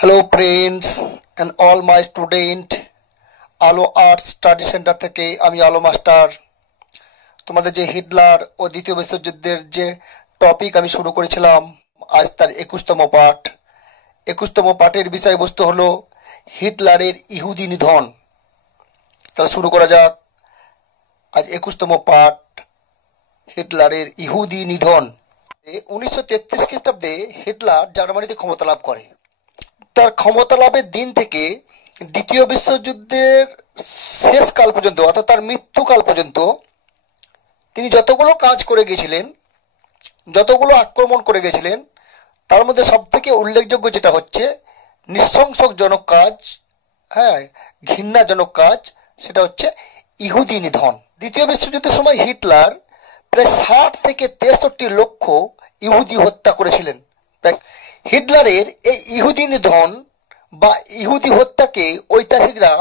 Hello friends and all my student, আলো arts study centre থেকে আমি আলো মাস্টার তোমাদের যে হিটলার ও দ্বিতীয় বিশ্বযুদ্ধের যে টপিক আমি শুরু করেছিলাম, আজ তার 21তম পাঠ। 21তম পাঠের বিষয়বস্তু হলো হিটলারের ইহুদি নিধন। তাহলে শুরু করা যাক। আজ 21তম পাঠ, হিটলারের ইহুদি নিধন। 1933 খ্রিস্টাব্দে হিটলার জার্মানিতে ক্ষমতা লাভ করে। তার ক্ষমতা লাভের দিন থেকে দ্বিতীয় বিশ্বযুদ্ধের শেষকাল পর্যন্ত, অর্থাৎ তার মৃত্যুকাল পর্যন্ত তিনি যতগুলো কাজ করে গেছিলেন, যতগুলো আক্রমণ করে গেছিলেন, তার মধ্যে সব থেকে উল্লেখযোগ্য যেটা হচ্ছে নৃশংসজনক কাজ, ঘৃণাজনক কাজ, সেটা হচ্ছে ইহুদি নিধন। দ্বিতীয় বিশ্বযুদ্ধের সময় হিটলার প্রায় 60 থেকে 63 লক্ষ ইহুদি হত্যা করেছিলেন। হিটলারের এই ইহুদি নিধন বা ইহুদি হত্যাকে ঐতিহাসিকরা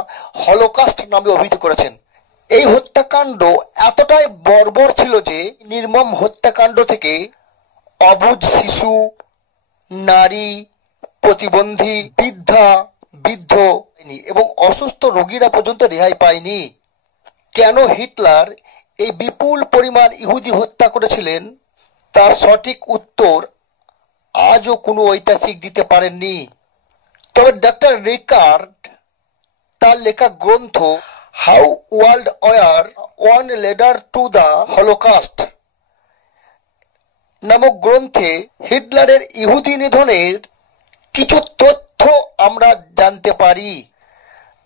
হলোকাস্ট নামে অভিহিত করেছেন। এই হত্যাকাণ্ড এতটাই বর্বর ছিল যে নির্মম হত্যাকাণ্ড থেকে অবুঝ শিশু, নারী, প্রতিবন্ধী, বৃদ্ধ এবং অসুস্থ রোগীরা পর্যন্ত রেহাই পায়নি। কেন হিটলার এই বিপুল পরিমাণ ইহুদি হত্যা করেছিলেন তার সঠিক উত্তর আজও কোনো ঐতিহাসিক দিতে পারেননি। তবে ডক্টর রিকার্ড তার লেখা গ্রন্থ how world war one led to the Holocaust নামক গ্রন্থে হিটলারের ইহুদি নিধনের কিছু তথ্য আমরা জানতে পারি।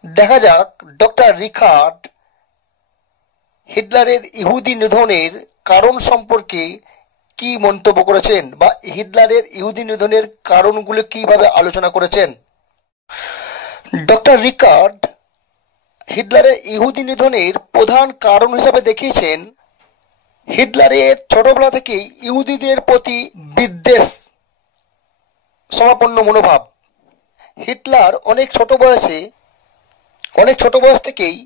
দেখা যাক ডক্টর রিকার্ড হিটলারের ইহুদি নিধনের কারণ সম্পর্কে কি মন্তব্য করেছেন বা হিটলারের ইহুদি নিধনের কারণগুলো কিভাবে আলোচনা করেছেন। ডক্টর রিকার্ড হিটলারের ইহুদি নিধনের প্রধান কারণ হিসাবে দেখিয়েছেন হিটলারের ছোটবেলা থেকেই ইহুদিদের প্রতি বিদ্বেষ সমাপন্ন মনোভাব। হিটলার অনেক ছোট বয়স থেকেই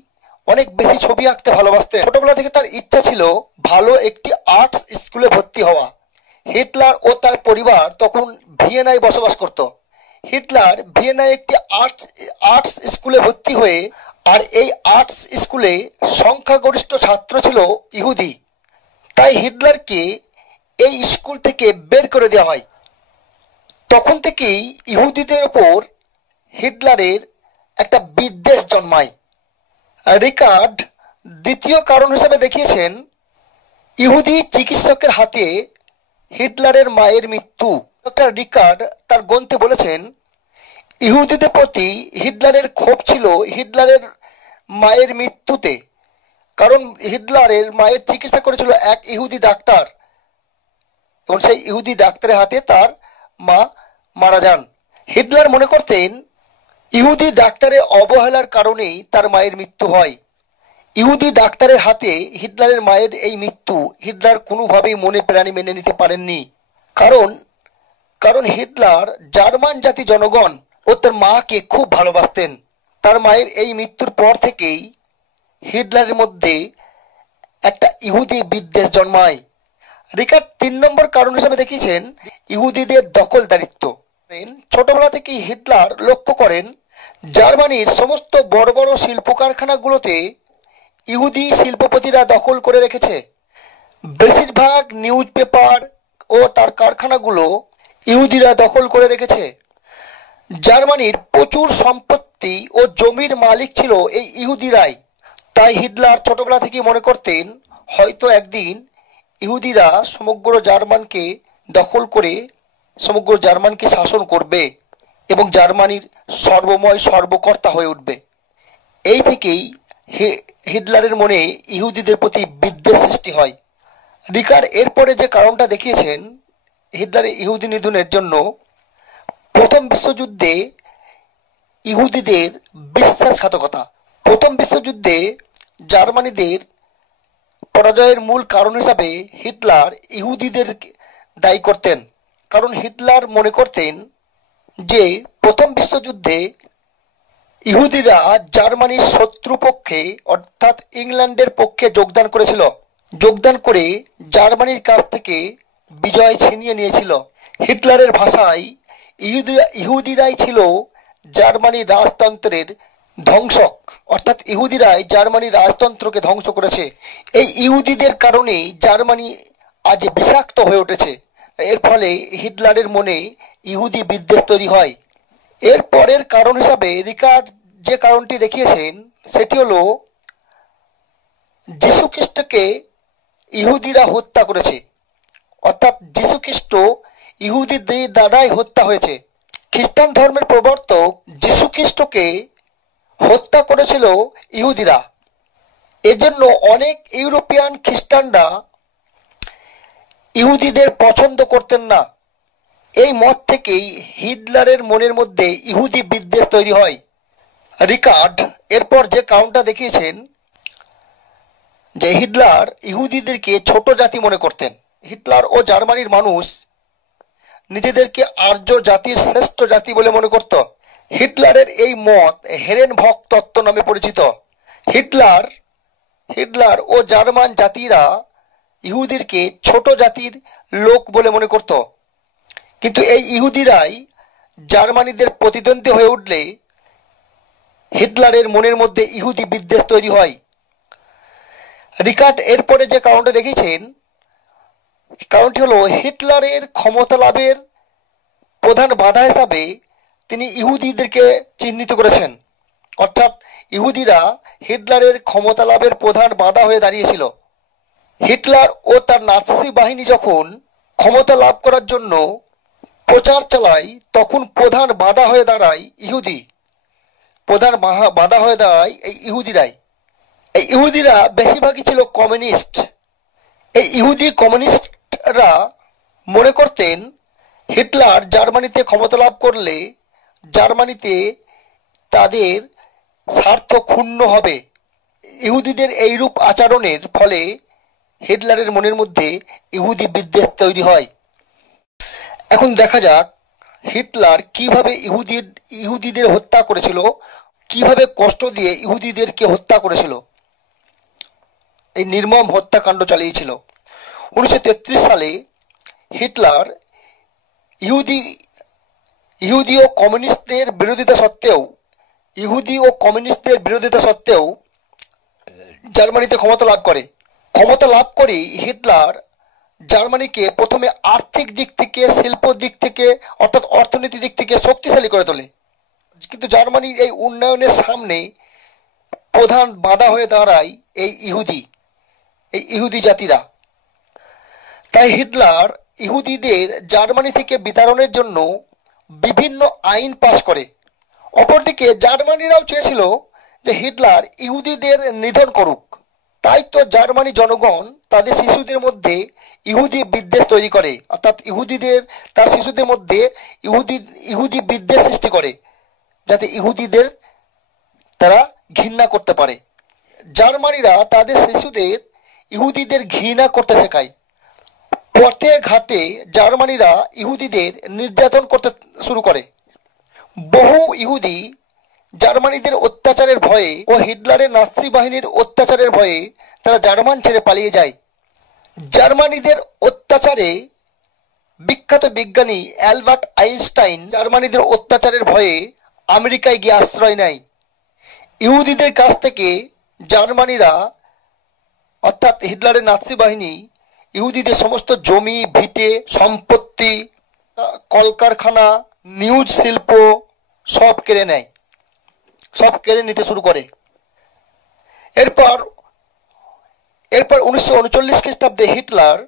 অনেক বেশি ছবি আঁকতে ভালোবাসতেন। ছোটবেলা থেকে তার ইচ্ছা ছিল ভালো একটি আর্টস স্কুলে ভর্তি হওয়া। হিটলার ও তার পরিবার তখন ভিয়েনায় বসবাস করত। হিটলার ভিয়েনায় একটি আর্টস স্কুলে ভর্তি হয়ে, আর এই আর্টস স্কুলে সংখ্যাগরিষ্ঠ ছাত্র ছিল ইহুদি, তাই হিটলারকে এই স্কুল থেকে বের করে দেওয়া হয়। তখন থেকেই ইহুদিদের ওপর হিটলারের একটা বিদ্বেষ জন্মায়। রিকার্ড দ্বিতীয় কারণ হিসাবে দেখিয়েছেন ইহুদি চিকিৎসকের হাতে হিটলারের মায়ের মৃত্যু। ডক্টর রিকার্ড তার গ্রন্থে বলেছেন ইহুদিদের প্রতি হিটলারের ক্ষোভ ছিল হিটলারের মায়ের মৃত্যুতে, কারণ হিটলারের মায়ের চিকিৎসা করেছিল এক ইহুদি ডাক্তার এবং সেই ইহুদি ডাক্তারের হাতে তার মা মারা যান। হিটলার মনে করতেন ইহুদি ডাক্তারের অবহেলার কারণেই তার মায়ের মৃত্যু হয়। ইহুদি ডাক্তারের হাতে হিটলারের মায়ের এই মৃত্যু হিটলার কোনোভাবেই মনে প্রাণে মেনে নিতে পারেননি। কারণ হিটলার জার্মান জাতি জনগণ ও তার মাকে খুব ভালোবাসতেন। তার মায়ের এই মৃত্যুর পর থেকেই হিটলারের মধ্যে একটা ইহুদি বিদ্বেষ জন্মায়। রিকার্ড 3 নম্বর কারণ হিসাবে দেখিয়েছেন ইহুদিদের দখলদারিত্ব। ছোটবেলা থেকেই হিটলার লক্ষ্য করেন জার্মানির সমস্ত বড় বড় শিল্প কারখানাগুলোতে ইহুদি শিল্পপতিরা দখল করে রেখেছে। বেশিরভাগ নিউজ পেপার ও তার কারখানাগুলো ইহুদিরা দখল করে রেখেছে। জার্মানির প্রচুর সম্পত্তি ও জমির মালিক ছিল এই ইহুদিরাই। তাই হিটলার ছোটবেলা থেকে মনে করতেন হয়তো একদিন ইহুদিরা সমগ্র জার্মানকে দখল করে সমগ্র জার্মানকে শাসন করবে এবং জার্মানির সর্বময় সর্বকর্তা হয়ে উঠবে। এই থেকেই হিটলারের মনে ইহুদিদের প্রতি বিদ্বেষ সৃষ্টি হয়। রিকার্ড এরপরে যে কারণটা দেখিয়েছেন হিটলারের ইহুদি নিধনের জন্য, প্রথম বিশ্বযুদ্ধে ইহুদিদের বিশ্বাসঘাতকতা। প্রথম বিশ্বযুদ্ধে জার্মানিদের পরাজয়ের মূল কারণ হিসাবে হিটলার ইহুদিদের দায়ী করতেন। কারণ হিটলার মনে করতেন যে প্রথম বিশ্বযুদ্ধে ইহুদিরা জার্মানির শত্রুপক্ষে অর্থাৎ ইংল্যান্ডের পক্ষে যোগদান করে জার্মানির কাছ থেকে বিজয় ছিনিয়ে নিয়েছিল। হিটলারের ভাষায় ইহুদিরাই ছিল জার্মানি রাজতন্ত্রের ধ্বংসক, অর্থাৎ ইহুদিরাই জার্মানি রাজতন্ত্রকে ধ্বংস করেছে। এই ইহুদিদের কারণেই জার্মানি আজ বিষাক্ত হয়ে উঠেছে। এর ফলে হিটলারের মনে ইহুদি বিদ্বেষ তৈরি হয়। এর পরের কারণ হিসাবে রিকার্ড যে কারণটি দেখিয়েছেন সেটি হলো যীশুখ্রিস্টকে ইহুদিরা হত্যা করেছে, অর্থাৎ যীশুখ্রিস্ট ইহুদিদের দ্বারাই হত্যা হয়েছে। খ্রিস্টান ধর্মের প্রবর্তক যীশুখ্রিস্টকে হত্যা করেছিল ইহুদিরা। এজন্য অনেক ইউরোপিয়ান খ্রিস্টানরা ইহুদিদের পছন্দ করতেন না। এই মত থেকেই হিটলারের মনের মধ্যে ইহুদি বিদ্বেষ তৈরি হয়। রিকার্ড এরপর যে কারণটা দেখিয়েছেন যে হিটলার ইহুদিদেরকে ছোট জাতি মনে করতেন। হিটলার ও জার্মানির মানুষ নিজেদেরকে আর্য জাতির শ্রেষ্ঠ জাতি বলে মনে করত। হিটলারের এই মত হেরেনভক তত্ত্ব নামে পরিচিত। হিটলার ও জার্মান জাতিরা ইহুদিরকে ছোট জাতির লোক বলে মনে করত। কিন্তু এই ইহুদিরাই জার্মানিদের প্রতিদ্বন্দ্বী হয়ে উঠলে হিটলারের মনের মধ্যে ইহুদি বিদ্বেষ তৈরি হয়। রিকার্ড এরপরে যে কারণটা দেখিয়েছেন কারণটি হলো হিটলারের ক্ষমতা লাভের প্রধান বাধা হিসাবে তিনি ইহুদিদেরকে চিহ্নিত করেছেন, অর্থাৎ ইহুদিরা হিটলারের ক্ষমতা লাভের প্রধান বাধা হয়ে দাঁড়িয়েছিল। হিটলার ও তার নাৎসি বাহিনী যখন ক্ষমতা লাভ করার জন্য প্রচার চালায় তখন প্রধান বাধা হয়ে দাঁড়ায় এই ইহুদিরাই। এই ইহুদিরা বেশিরভাগই ছিল কমিউনিস্ট। এই ইহুদি কমিউনিস্টরা মনে করতেন হিটলার জার্মানিতে ক্ষমতা লাভ করলে জার্মানিতে তাদের স্বার্থ ক্ষুণ্ণ হবে। ইহুদিদের এইরূপ আচরণের ফলে হিটলারের মনের মধ্যে ইহুদি বিদ্বেষ তৈরি হয়। এখন দেখা যাক হিটলার কিভাবে ইহুদিদের হত্যা করেছিল, কিভাবে কষ্ট দিয়ে ইহুদিদেরকে হত্যা করেছিল, এই নির্মম হত্যাকাণ্ড চালিয়েছিল। 1933 সালে হিটলার ইহুদি ও কমিউনিস্টদের বিরোধিতা সত্ত্বেও জার্মানিতে ক্ষমতা লাভ করে হিটলার জার্মানিকে প্রথমে আর্থিক দিক থেকে, শিল্প দিক থেকে, অর্থাৎ অর্থনীতির দিক থেকে শক্তিশালী করে তোলে। কিন্তু জার্মানির এই উন্নয়নের সামনে প্রধান বাধা হয়ে দাঁড়ায় এই ইহুদি জাতিরা। তাই হিটলার ইহুদিদের জার্মানি থেকে বিতাড়নের জন্য বিভিন্ন আইন পাশ করে। অপরদিকে জার্মানিরাও চেয়েছিল যে হিটলার ইহুদিদের নিধন করুক। তাই তো জার্মানি জনগণ তাদের শিশুদের মধ্যে ইহুদি বিদ্বেষ তৈরি করে, অর্থাৎ তার শিশুদের মধ্যে ইহুদি বিদ্বেষ সৃষ্টি করে, যাতে ইহুদিদের তারা ঘৃণা করতে পারে। জার্মানিরা তাদের শিশুদের ইহুদিদের ঘৃণা করতে শেখায়। পথে ঘাটে জার্মানিরা ইহুদিদের নির্যাতন করতে শুরু করে। বহু ইহুদি জার্মানিদের অত্যাচারের ভয়ে ও হিটলারের নাৎসি বাহিনীর অত্যাচারের ভয়ে তারা জার্মান ছেড়ে পালিয়ে যায়। জার্মানিদের অত্যাচারে বিখ্যাত বিজ্ঞানী অ্যালবার্ট আইনস্টাইন জার্মানিদের অত্যাচারের ভয়ে আমেরিকায় গিয়ে আশ্রয় নেয়। ইহুদিদের কাছ থেকে জার্মানিরা, অর্থাৎ হিটলারের নাৎসি বাহিনী ইহুদিদের সমস্ত জমি, ভিটে, সম্পত্তি, কলকারখানা, নিউজ শিল্প সব কেড়ে নিতে শুরু করে। এরপর 1939 খ্রিস্টাব্দে হিটলার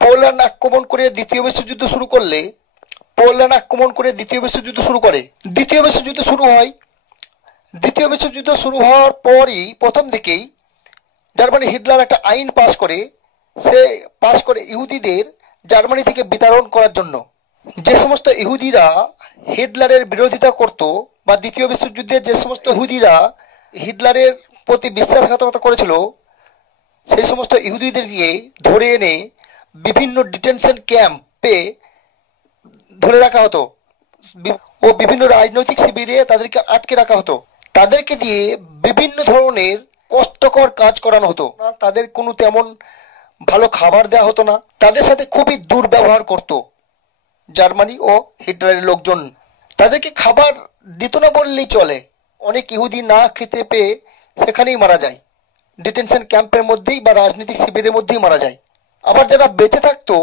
পোল্যান্ড আক্রমণ করে দ্বিতীয় বিশ্বযুদ্ধ শুরু করে। দ্বিতীয় বিশ্বযুদ্ধ শুরু হওয়ার পরই প্রথম দিকেই জার্মানি হিটলার একটা আইন পাশ করে ইহুদিদের জার্মানি থেকে বিতাড়ন করার জন্য। যে সমস্ত ইহুদিরা হিটলারের বিরোধিতা করত, বা দ্বিতীয় বিশ্বযুদ্ধে যে সমস্ত ইহুদিরা হিটলারের প্রতি বিশ্বাসঘাতকতা করেছিল, সেই সমস্ত ইহুদিদেরকে ধরে এনে বিভিন্ন ডিটেনশন ক্যাম্পে ধরে রাখা হতো ও বিভিন্ন রাজনৈতিক শিবিরে তাদেরকে আটকে রাখা হতো। তাদেরকে দিয়ে বিভিন্ন ধরনের কষ্টকর কাজ করানো হতো না। তাদের কোনো তেমন ভালো খাবার দেওয়া হতো না। তাদের সাথে খুবই দুর্ব্যবহার করত জার্মানি ও হিটলারের লোকজন। তাদেরকে খাবার দিত না বললেই চলে। অনেক ইহুদি না খেতে পেয়ে সেখানেই মারা যায়, ডিটেনশন ক্যাম্পের মধ্যেই বা রাজনৈতিক শিবিরের মধ্যেই মারা যায়। আবার যারা বেঁচে থাকতো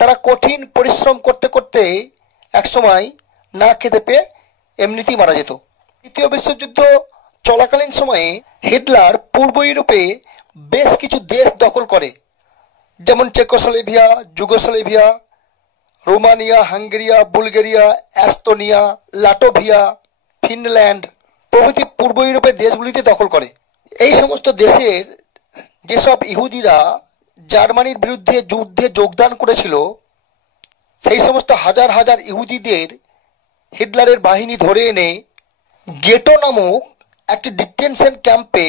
তারা কঠিন পরিশ্রম করতে করতে একসময় না খেতে পেয়ে এমনিতেই মারা যেত। তৃতীয় বিশ্বযুদ্ধ চলাকালীন সময়ে হিটলার পূর্ব ইউরোপে বেশ কিছু দেশ দখল করে, যেমন Czechoslovakia, Yugoslavia, Romania, Hungary, Bulgaria, Estonia, Latvia, Finland প্রভৃতি পূর্ব ইউরোপের দেশগুলিতে দখল করে। এই সমস্ত দেশের যেসব ইহুদিরা জার্মানির বিরুদ্ধে যুদ্ধে যোগদান করেছিল, সেই সমস্ত হাজার হাজার ইহুদিদের হিটলারের বাহিনী ধরে এনে গেটো নামক একটি ডিটেনশন ক্যাম্পে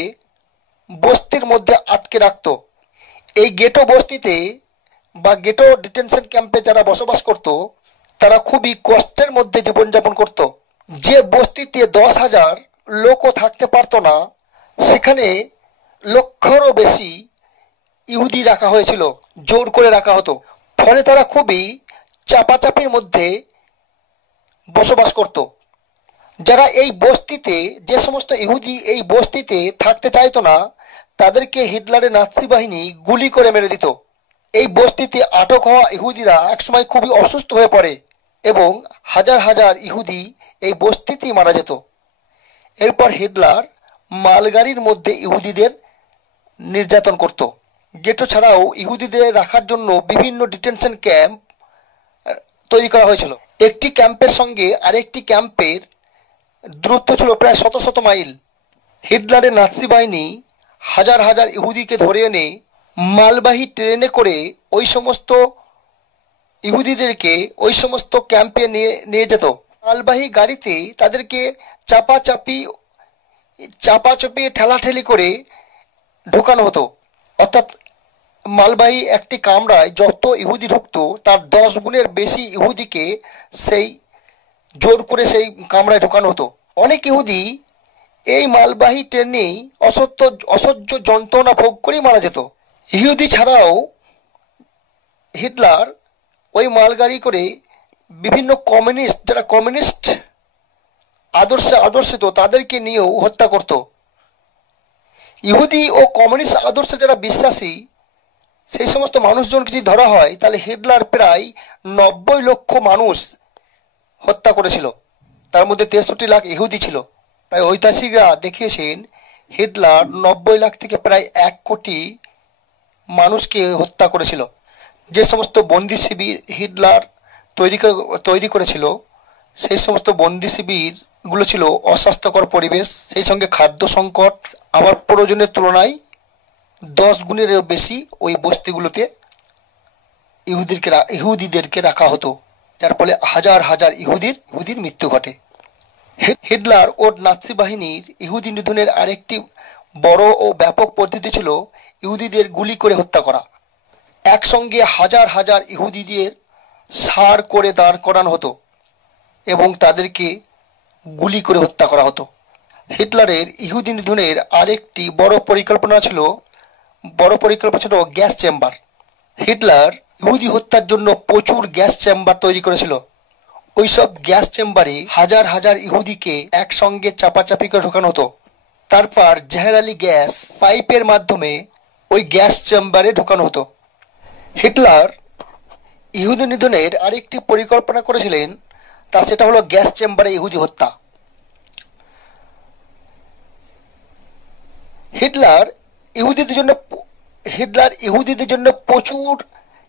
বস্তির মধ্যে আটকে রাখত। এই গেটো বস্তিতে বা গেটো ডিটেনশন ক্যাম্পে যারা বসবাস করত তারা খুবই কষ্টের মধ্যে জীবনযাপন করত। যে বস্তিতে 10,000 লোকও থাকতে পারত না, সেখানে লক্ষেরও বেশি ইহুদি রাখা হয়েছিল, জোর করে রাখা হতো। ফলে তারা খুবই চাপাচাপির মধ্যে বসবাস করত। যারা এই বস্তিতে, যে সমস্ত ইহুদি এই বস্তিতে থাকতে চাইতো না, তাদেরকে হিটলারের নাৎসি বাহিনী গুলি করে মেরে দিত। এই বস্তিতে আটক হওয়া ইহুদিরা একসময় খুবই অসুস্থ হয়ে পড়ে এবং হাজার হাজার ইহুদি এই বস্তিতেই মারা যেত। এরপর হিটলার মালগাড়ির মধ্যে ইহুদিদের নির্যাতন করত। গেটো ছাড়াও ইহুদিদের রাখার জন্য বিভিন্ন ডিটেনশন ক্যাম্প তৈরি করা হয়েছিল। একটি ক্যাম্পের সঙ্গে আরেকটি ক্যাম্পের দূরত্ব ছিল প্রায় শত শত মাইল। হিটলারের নাৎসি বাহিনী হাজার হাজার ইহুদিকে ধরে এনে মালবাহী ট্রেনে করে ওই সমস্ত ইহুদিদেরকে ওই সমস্ত ক্যাম্পে নিয়ে যেত। মালবাহী গাড়িতে তাদেরকে চাপাচাপি ঠেলাঠেলি করে ঢোকানো হতো। অর্থাৎ মালবাহী একটি কামরায় যত ইহুদি ঢুকতো তার 10 গুণের বেশি ইহুদিকে সেই জোর করে সেই কামরায় ঢোকানো হতো। অনেক ইহুদি এই মালবাহী ট্রেনেই অসহ্য যন্ত্রণা ভোগ করেই মারা যেত। ইহুদি ছাড়াও হিটলার ওই মালগাড়ি করে বিভিন্ন যারা কমিউনিস্ট আদর্শিত তাদেরকে নিয়েও হত্যা করত। ইহুদি ও কমিউনিস্ট আদর্শে যারা বিশ্বাসী সেই সমস্ত মানুষজনকে যদি ধরা হয়, তাহলে হিটলার প্রায় 90 লক্ষ মানুষ হত্যা করেছিল, তার মধ্যে 63 লাখ ইহুদি ছিল। তাই ঐতিহাসিকরা দেখিয়েছেন হিটলার 90 লাখ থেকে প্রায় 1 কোটি মানুষকে হত্যা করেছিল। যে সমস্ত বন্দি শিবির হিটলার তৈরি করেছিল, সেই সমস্ত বন্দি শিবিরগুলো ছিল অস্বাস্থ্যকর পরিবেশ, সেই সঙ্গে খাদ্য সংকট, আবার প্রয়োজনের তুলনায় 10 গুণেরও বেশি ওই বস্তিগুলোতে ইহুদিদেরকে রাখা হতো, যার ফলে হাজার হাজার ইহুদির মৃত্যু ঘটে। হিটলার ও নাৎসি বাহিনীর ইহুদি নিধনের আরেকটি বড় ও ব্যাপক পদ্ধতি ছিল ইহুদিদের গুলি করে হত্যা করা। একসঙ্গে হাজার হাজার ইহুদিদের সার করে দাঁড় করানো হতো এবং তাদেরকে গুলি করে হত্যা করা হতো। হিটলারের ইহুদি নিধনের আরেকটি বড় পরিকল্পনা ছিল গ্যাস চেম্বার। হিটলার ইহুদি হত্যার জন্য প্রচুর গ্যাস চেম্বার তৈরি করেছিল। ওইসব গ্যাস চেম্বারে হাজার হাজার ইহুদিকে একসঙ্গে চাপাচাপি করে ঢোকানো হতো। তারপর জেহেরালি গ্যাস পাইপের মাধ্যমে ওই গ্যাস চেম্বারে ঢোকানো হতো। হিটলার ইহুদি নিধনের আরেকটি পরিকল্পনা করেছিলেন, সেটা হলো গ্যাস চেম্বারে ইহুদি হত্যা। হিটলার ইহুদিদের জন্য প্রচুর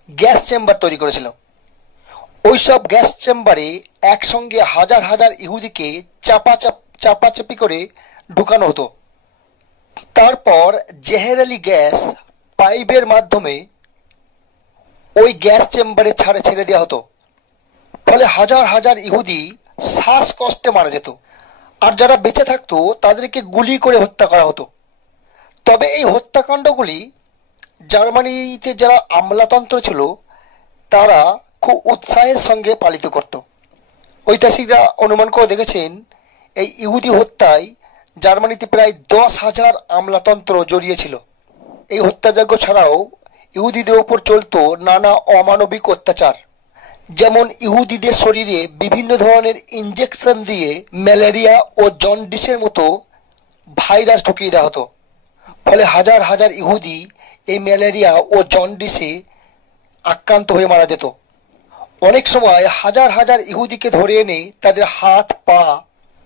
গ্যাস চেম্বার তৈরি করেছিল। ওইসব গ্যাস চেম্বারে একসঙ্গে হাজার হাজার ইহুদিকে চাপাচাপি করে ঢুকানো হতো। তারপর জেহেরালি গ্যাস পাইপের মাধ্যমে ওই গ্যাস চেম্বারে ছেড়ে দেওয়া হতো। ফলে হাজার হাজার ইহুদি শ্বাসকষ্টে মারা যেত, আর যারা বেঁচে থাকতো তাদেরকে গুলি করে হত্যা করা হতো। তবে এই হত্যাকাণ্ডগুলি জার্মানিতে যারা আমলাতন্ত্র ছিল তারা খুব উৎসাহের সঙ্গে পালিত করত। ঐতিহাসিকরা অনুমান করে দেখেছেন এই ইহুদি হত্যায় জার্মানিতে প্রায় 10,000 আমলাতন্ত্র জড়িয়ে ছিল। এই হত্যাযজ্ঞ ছাড়াও ইহুদিদের উপর চলত নানা অমানবিক অত্যাচার, যেমন ইহুদিদের শরীরে বিভিন্ন ধরনের ইনজেকশন দিয়ে ম্যালেরিয়া ও জন্ডিসের মতো ভাইরাস ঢুকিয়ে দেওয়া হতো। ফলে হাজার হাজার ইহুদি এই ম্যালেরিয়া ও জন্ডিসে আক্রান্ত হয়ে মারা যেত। অনেক সময় হাজার হাজার ইহুদিকে ধরে এনে তাদের হাত পা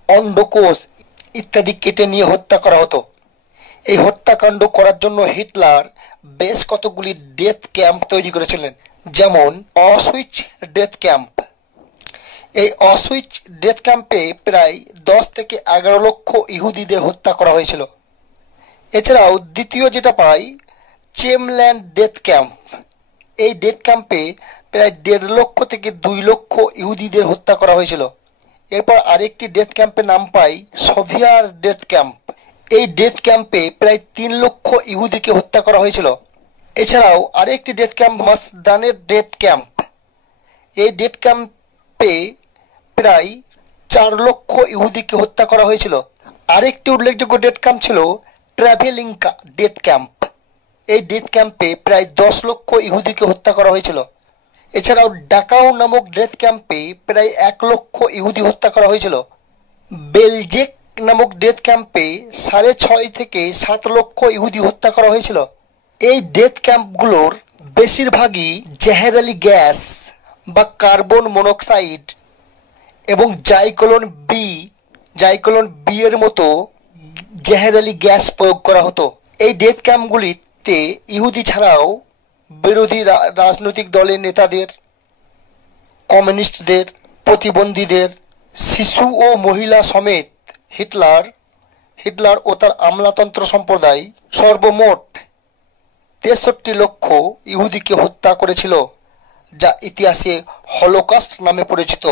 অন্ডকোষ ইত্যাদি কেটে নিয়ে হত্যা করা হতো। এই হত্যাকাণ্ড করার জন্য হিটলার বেশ কতগুলি ডেথ ক্যাম্প তৈরি করেছিলেন, যেমন অসুইচ ডেথ ক্যাম্প। এই অসুইচ ডেথ ক্যাম্পে প্রায় 10 থেকে 11 লক্ষ ইহুদিদের হত্যা করা হয়েছিল। এছাড়াও দ্বিতীয় যেটা পাই, চেমল্যান্ড ডেথ ক্যাম্প। এই ডেথ ক্যাম্পে প্রায় 1.5 লক্ষ থেকে 2 লক্ষ ইহুদিদের হত্যা করা হয়েছিল। এরপর আরেকটি ডেথ ক্যাম্পের নাম পাই সোভিয়ার ডেথ ক্যাম্প। এই ডেথ ক্যাম্পে প্রায় 3 লক্ষ ইহুদিকে হত্যা করা হয়েছিল। এছাড়াও আরেকটি ডেথ ক্যাম্প মাসদানের ডেথ ক্যাম্প। এই ডেথ ক্যাম্পে প্রায় 4 লক্ষ ইহুদিকে হত্যা করা হয়েছিল। আরেকটি উল্লেখযোগ্য ডেথ ক্যাম্প ছিল ট্রাভেলিঙ্কা ডেথ ক্যাম্প। এই ডেথ ক্যাম্পে প্রায় 10 লক্ষ ইহুদিকে হত্যা করা হয়েছিল। এছাড়াও ডাকাও নামক ডেথ ক্যাম্পে প্রায় 1 লক্ষ ইহুদি হত্যা করা হয়েছিল। বেলজেক নামক ডেথ ক্যাম্পে 6.5 থেকে 7 লক্ষ ইহুদি হত্যা করা হয়েছিল। এই ডেথ ক্যাম্পগুলোর বেশিরভাগই জাহেরালি গ্যাস বা কার্বন মনোক্সাইড এবং জাইক্লোন বি এর মতো জাহেরালি গ্যাস প্রয়োগ করা হতো। এই ডেথ ক্যাম্পগুলিতে ইহুদি ছাড়াও বিরোধী রাজনৈতিক দলের নেতাদের, কমিউনিস্টদের, প্রতিবন্ধীদের, শিশু ও মহিলা সমেত হিটলার ও তার আমলাতন্ত্র সম্প্রদায় সর্বমোট 63 লক্ষ ইহুদিকে হত্যা করেছিল, যা ইতিহাসে হলোকস্ট নামে পরিচিত।